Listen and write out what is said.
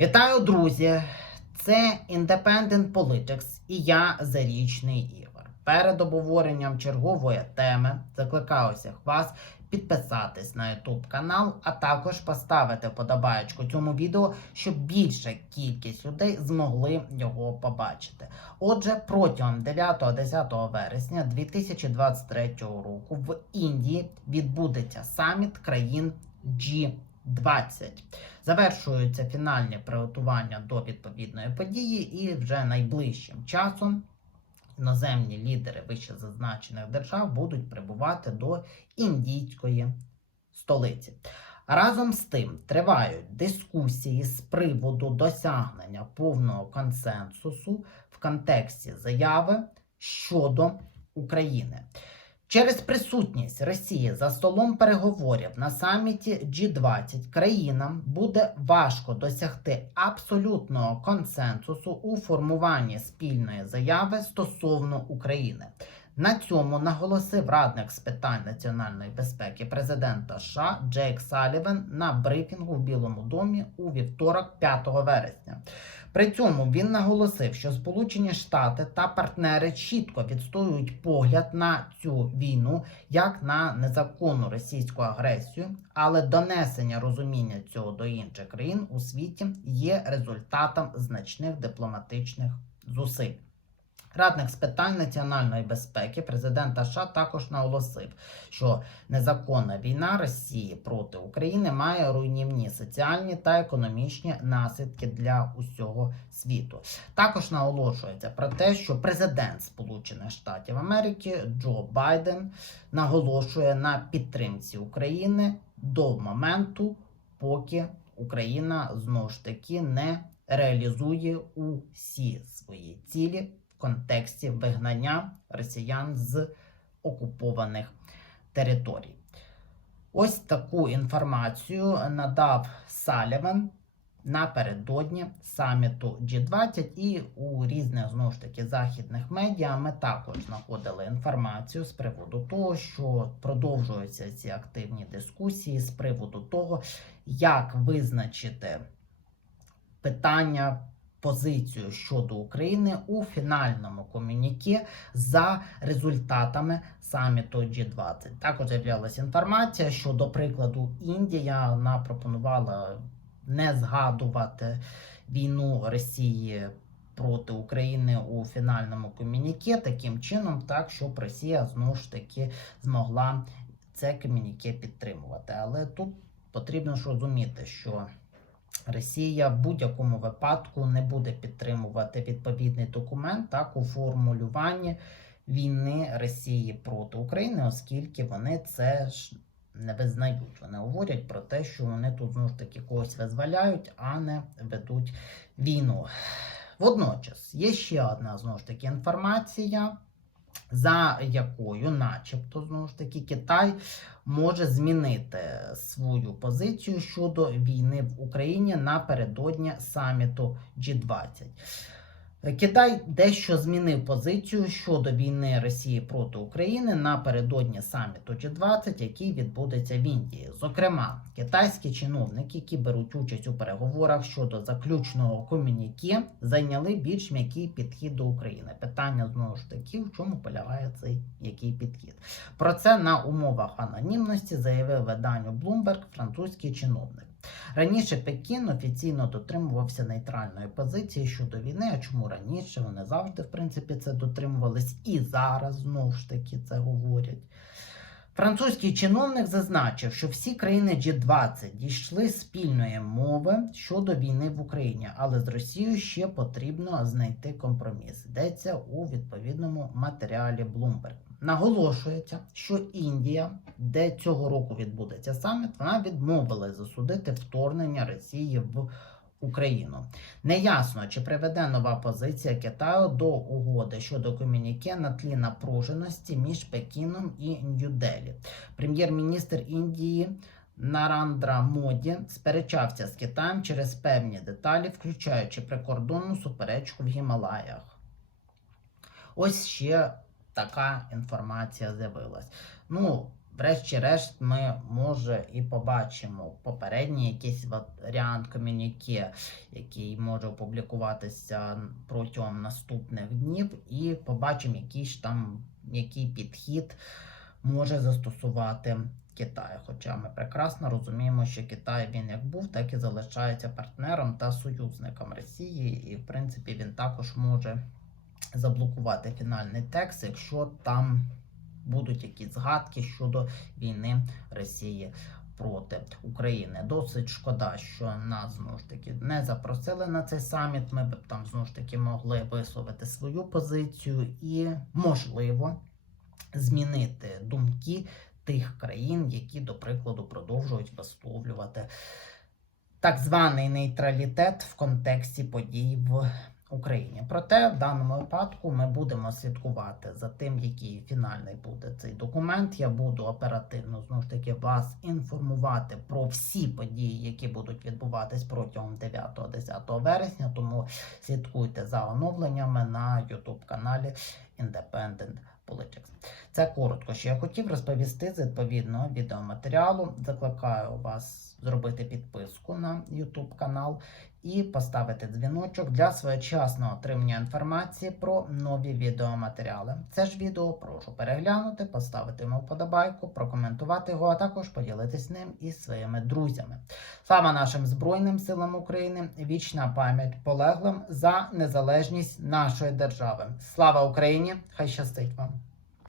Вітаю, друзі! Це Independent Politics і я Зарічний Ігор. Перед обговоренням чергової теми закликаю всіх вас підписатись на YouTube канал, а також поставити вподобаєчку цьому відео, щоб більша кількість людей змогли його побачити. Отже, протягом 9-10 вересня 2023 року в Індії відбудеться саміт країн G20. 20. Завершуються фінальні приготування до відповідної події, і вже найближчим часом іноземні лідери вище зазначених держав будуть прибувати до індійської столиці. Разом з тим тривають дискусії з приводу досягнення повного консенсусу в контексті заяви щодо України. Через присутність Росії за столом переговорів на саміті G20 країнам буде важко досягти абсолютного консенсусу у формуванні спільної заяви стосовно України. На цьому наголосив радник з питань національної безпеки президента США Джейк Салівен на брифінгу в Білому домі у вівторок, 5 вересня. При цьому він наголосив, що Сполучені Штати та партнери чітко відстоюють погляд на цю війну як на незаконну російську агресію, але донесення розуміння цього до інших країн у світі є результатом значних дипломатичних зусиль. Радник з питань національної безпеки президента США також наголосив, що незаконна війна Росії проти України має руйнівні соціальні та економічні наслідки для усього світу. Також наголошується про те, що президент Сполучених Штатів Америки Джо Байден наголошує на підтримці України до моменту, поки Україна знову ж таки не реалізує усі свої цілі контексті вигнання росіян з окупованих територій. Ось таку інформацію надав Саліван напередодні саміту G20 і у різних знову ж таки західних медіа ми також знаходили інформацію з приводу того, що продовжуються ці активні дискусії з приводу того, як визначити питання. Позицію щодо України у фінальному комюніке за результатами саміту G20. Також з'являлася інформація, що, до прикладу, Індія вона пропонувала не згадувати війну Росії проти України у фінальному комюніке, таким чином, так щоб Росія знову ж таки змогла це комюніке підтримувати. Але тут потрібно ж розуміти, що Росія в будь-якому випадку не буде підтримувати відповідний документ так у формулюванні війни Росії проти України, оскільки вони це ж не визнають. Вони говорять про те, що вони тут знову ж таки когось визволяють, а не ведуть війну. Водночас є ще одна знову ж таки інформація, за якою, начебто, знову ж таки, Китай може змінити свою позицію щодо війни в Україні напередодні саміту G20. Китай дещо змінив позицію щодо війни Росії проти України напередодні саміту G20, який відбудеться в Індії. Зокрема, китайські чиновники, які беруть участь у переговорах щодо заключного комюніке, зайняли більш м'який підхід до України. Питання знову ж таки, в чому полягає цей який підхід. Про це на умовах анонімності заявив виданню Bloomberg французький чиновник. Раніше Пекін офіційно дотримувався нейтральної позиції щодо війни. А чому раніше вони завжди, в принципі, це дотримувались і зараз знову ж таки це говорять. Французький чиновник зазначив, що всі країни G20 дійшли спільної мови щодо війни в Україні, але з Росією ще потрібно знайти компроміс. Йдеться у відповідному матеріалі Bloomberg. Наголошується, що Індія, де цього року відбудеться саміт, вона відмовилась засудити вторгнення Росії в Україну. Неясно, чи приведе нова позиція Китаю до угоди щодо комюніке на тлі напруженості між Пекіном і Нью-Делі. Прем'єр-міністр Індії. Нарандра Моді сперечався з Китаєм через певні деталі, включаючи прикордонну суперечку в Гімалаях. Ось ще така інформація з'явилась. Ну, врешті-решт, ми може і побачимо попередній якийсь варіант комюніке, який може опублікуватися протягом наступних днів, і побачимо, який ж там який підхід може застосувати Китай. Хоча ми прекрасно розуміємо, що Китай він як був, так і залишається партнером та союзником Росії, і в принципі він також може заблокувати фінальний текст, якщо там будуть якісь згадки щодо війни Росії. Проти України досить шкода, що нас знову ж таки не запросили на цей саміт. Ми б там знову ж таки могли висловити свою позицію і можливо змінити думки тих країн, які, до прикладу, продовжують висловлювати так званий нейтралітет в контексті подій в Україні. Проте в даному випадку ми будемо слідкувати за тим, який фінальний буде цей документ. Я буду оперативно знову ж таки вас інформувати про всі події, які будуть відбуватись протягом 9-10 вересня. Тому слідкуйте за оновленнями на YouTube каналі Independent Politics. Це коротко, що я хотів розповісти з відповідного відеоматеріалу. Закликаю вас зробити підписку на YouTube канал і поставити дзвіночок для своєчасного отримання інформації про нові відеоматеріали. Це ж відео прошу переглянути, поставити йому вподобайку, прокоментувати його, а також поділитись ним із своїми друзями. Слава нашим Збройним силам України! Вічна пам'ять полеглим за незалежність нашої держави. Слава Україні! Хай щастить вам!